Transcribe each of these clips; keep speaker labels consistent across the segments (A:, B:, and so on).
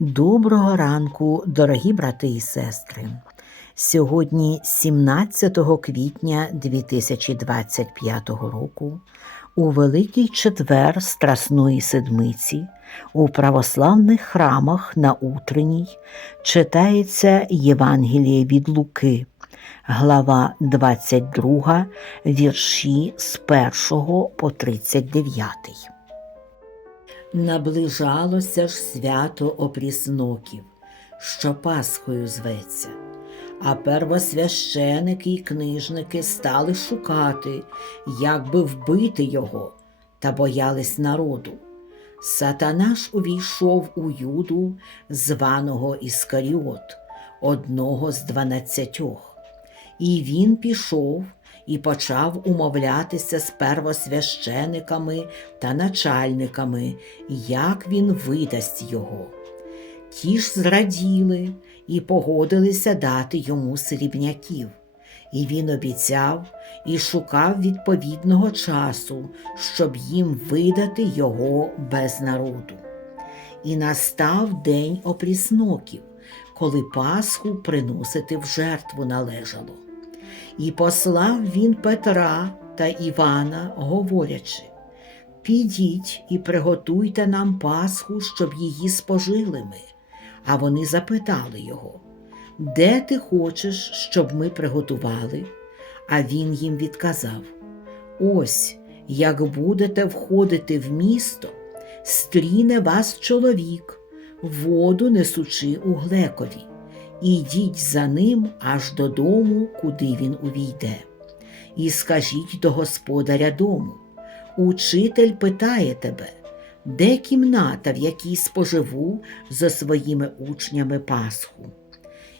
A: Доброго ранку, дорогі брати і сестри. Сьогодні, 17 квітня 2025 року, у Великий четвер Страсної Седмиці у православних храмах на Утренній читається Євангеліє від Луки, глава 22, вірші з 1 по 39. Наближалося ж свято опрісноків, що Пасхою зветься, а первосвященики й книжники стали шукати, як би вбити його, та боялись народу. Сатана ж увійшов у Юду, званого Іскаріот, одного з дванадцятьох. І він пішов і почав умовлятися з первосвящениками та начальниками, як він видасть його. Ті ж зраділи і погодилися дати йому срібняків. І він обіцяв і шукав відповідного часу, щоб їм видати його без народу. І настав день опрісноків, коли Пасху приносити в жертву належало. І послав він Петра та Івана, говорячи: Підіть і приготуйте нам Пасху, щоб її спожили ми. А вони запитали його, де ти хочеш, щоб ми приготували? А він їм відказав: Ось, як будете входити в місто, стріне вас чоловік, воду несучи у глекові. Ідіть за ним аж додому, куди він увійде. І скажіть до господаря дому: Учитель питає тебе, де кімната, в якій споживу за своїми учнями Пасху?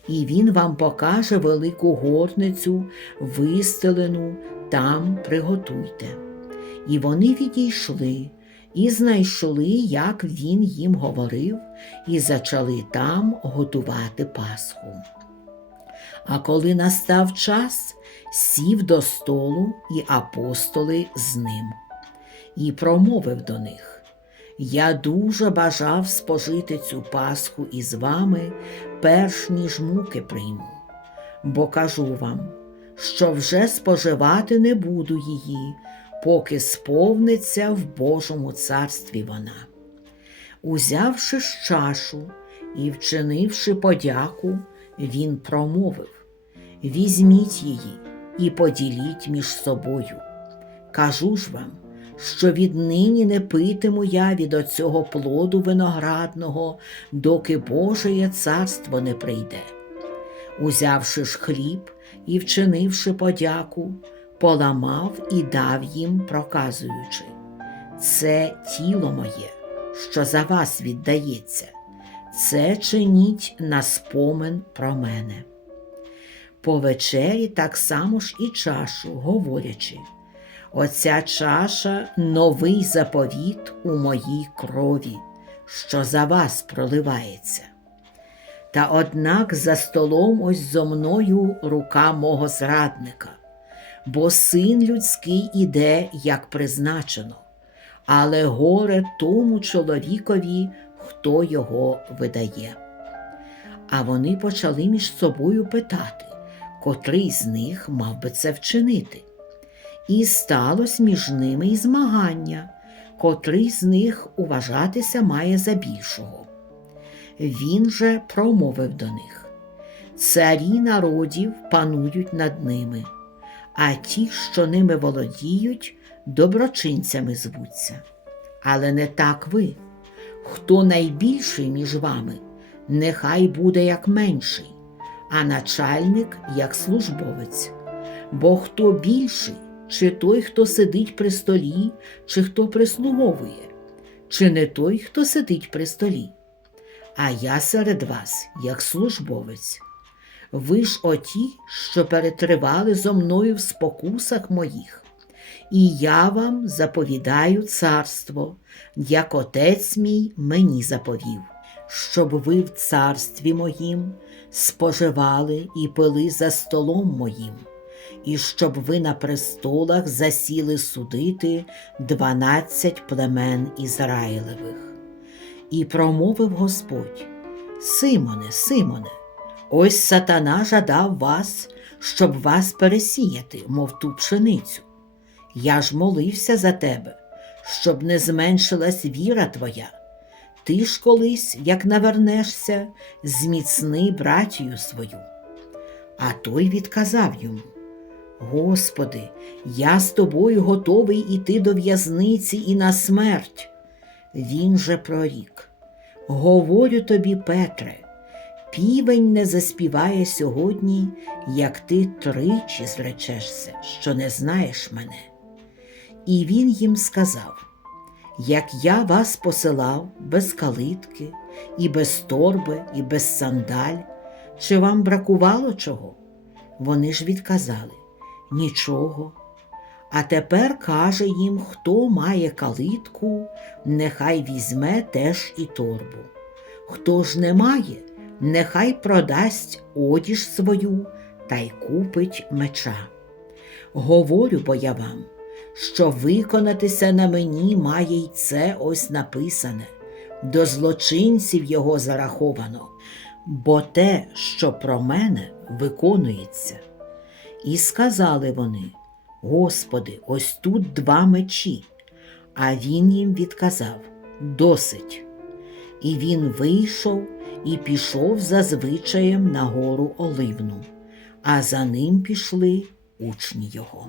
A: І він вам покаже велику горницю, вистелену, там приготуйте. І вони відійшли і знайшли, як він їм говорив, і зачали там готувати Пасху. А коли настав час, сів до столу і апостоли з ним, і промовив до них: Я дуже бажав спожити цю Пасху із вами, перш ніж муки прийму, бо кажу вам, що вже споживати не буду її поки сповниться в Божому царстві вона. Узявши ж чашу і вчинивши подяку, він промовив Візьміть її і поділіть між собою. Кажу ж вам, що віднині не питиму я від оцього плоду виноградного, доки Божеє царство не прийде. Узявши ж хліб і вчинивши подяку, поламав і дав їм, проказуючи, це тіло моє, що за вас віддається, це чиніть на спомин про мене. По вечері так само ж і чашу, говорячи, оця чаша новий заповіт у моїй крові, що за вас проливається. Та однак за столом ось зо мною рука мого зрадника бо син людський іде, як призначено, але горе тому чоловікові, хто його видає. А вони почали між собою питати, котрий з них мав би це вчинити. І сталося між ними і змагання, котрий з них уважатися має за більшого. Він же промовив до них Царі народів панують над ними а ті, що ними володіють, доброчинцями звуться. Але не так ви. Хто найбільший між вами, нехай буде як менший, а начальник як службовець. Бо хто більший, чи той, хто сидить при столі, чи хто прислуговує, чи не той, хто сидить при столі. А я серед вас, як службовець. Ви ж оті, що перетривали зо мною в спокусах моїх, і я вам заповідаю царство, як отець мій мені заповів, щоб ви в царстві моїм споживали і пили за столом моїм, і щоб ви на престолах засіли судити дванадцять племен Ізраїлевих. І промовив Господь Симоне, Симоне, ось сатана жадав вас, щоб вас пересіяти, мов ту пшеницю. Я ж молився за тебе, щоб не зменшилась віра твоя. Ти ж колись, як навернешся, зміцни братію свою. А той відказав йому: Господи, я з тобою готовий іти до в'язниці і на смерть. Він же прорік. Говорю тобі, Петре, півень не заспіває сьогодні, як ти тричі зречешся, що не знаєш мене. І він їм сказав: Як я вас посилав без калитки, і без торби, і без сандаль, чи вам бракувало чого? Вони ж відказали нічого. А тепер каже їм, хто має калитку, нехай візьме теж і торбу. Хто ж не має, нехай продасть одіж свою та й купить меча. Говорю бо я вам, що виконатися на мені має й це ось написане, до злочинців його зараховано, бо те, що про мене, виконується. І сказали вони: Господи, ось тут два мечі. А він їм відказав Досить. І він вийшов і пішов за звичаєм на гору Оливну, а за ним пішли учні його.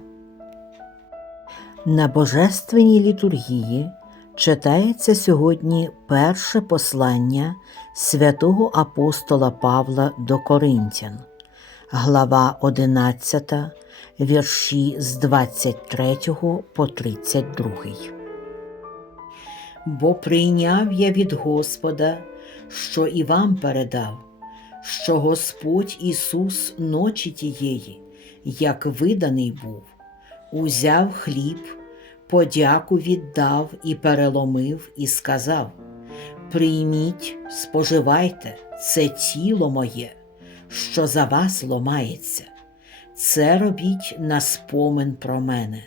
A: На божественній літургії читається сьогодні перше послання святого апостола Павла до Коринтян, глава 11, вірші з 23 по 32. Бо прийняв я від Господа, що і вам передав, що Господь Ісус ночі тієї, як виданий був, узяв хліб, подяку віддав і переломив, і сказав: Прийміть, споживайте, це тіло моє, що за вас ломається. Це робіть на спомин про мене.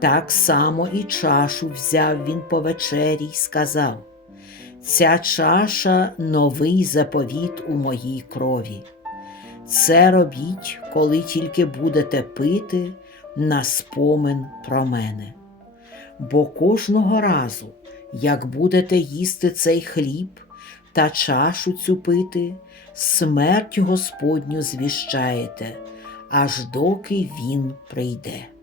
A: Так само і чашу взяв він по вечері й сказав: Ця чаша новий заповіт у моїй крові. Це робіть, коли тільки будете пити на спомин про мене. Бо кожного разу, як будете їсти цей хліб та чашу цю пити, смерть Господню звіщаєте, аж доки він прийде.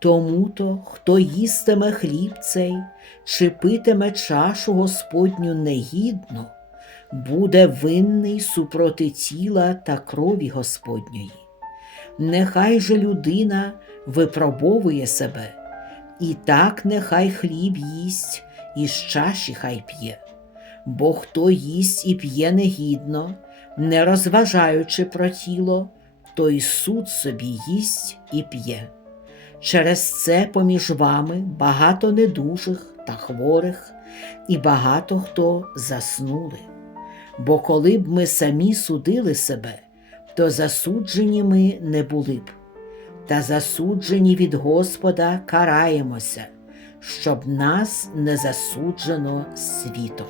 A: Тому то, хто їстиме хліб цей, чи питиме чашу Господню негідно, буде винний супроти тіла та крові Господньої. Нехай же людина випробовує себе, і так нехай хліб їсть, і з чаші хай п'є. Бо хто їсть і п'є негідно, не розважаючи про тіло, той суд собі їсть і п'є. Через це поміж вами багато недужих та хворих, і багато хто заснули. Бо коли б ми самі судили себе, то засуджені ми не були б, та засуджені від Господа караємося, щоб нас не засуджено світом.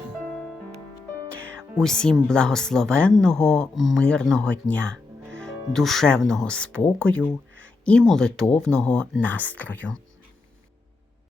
A: Усім благословенного мирного дня, душевного спокою і молитовного настрою.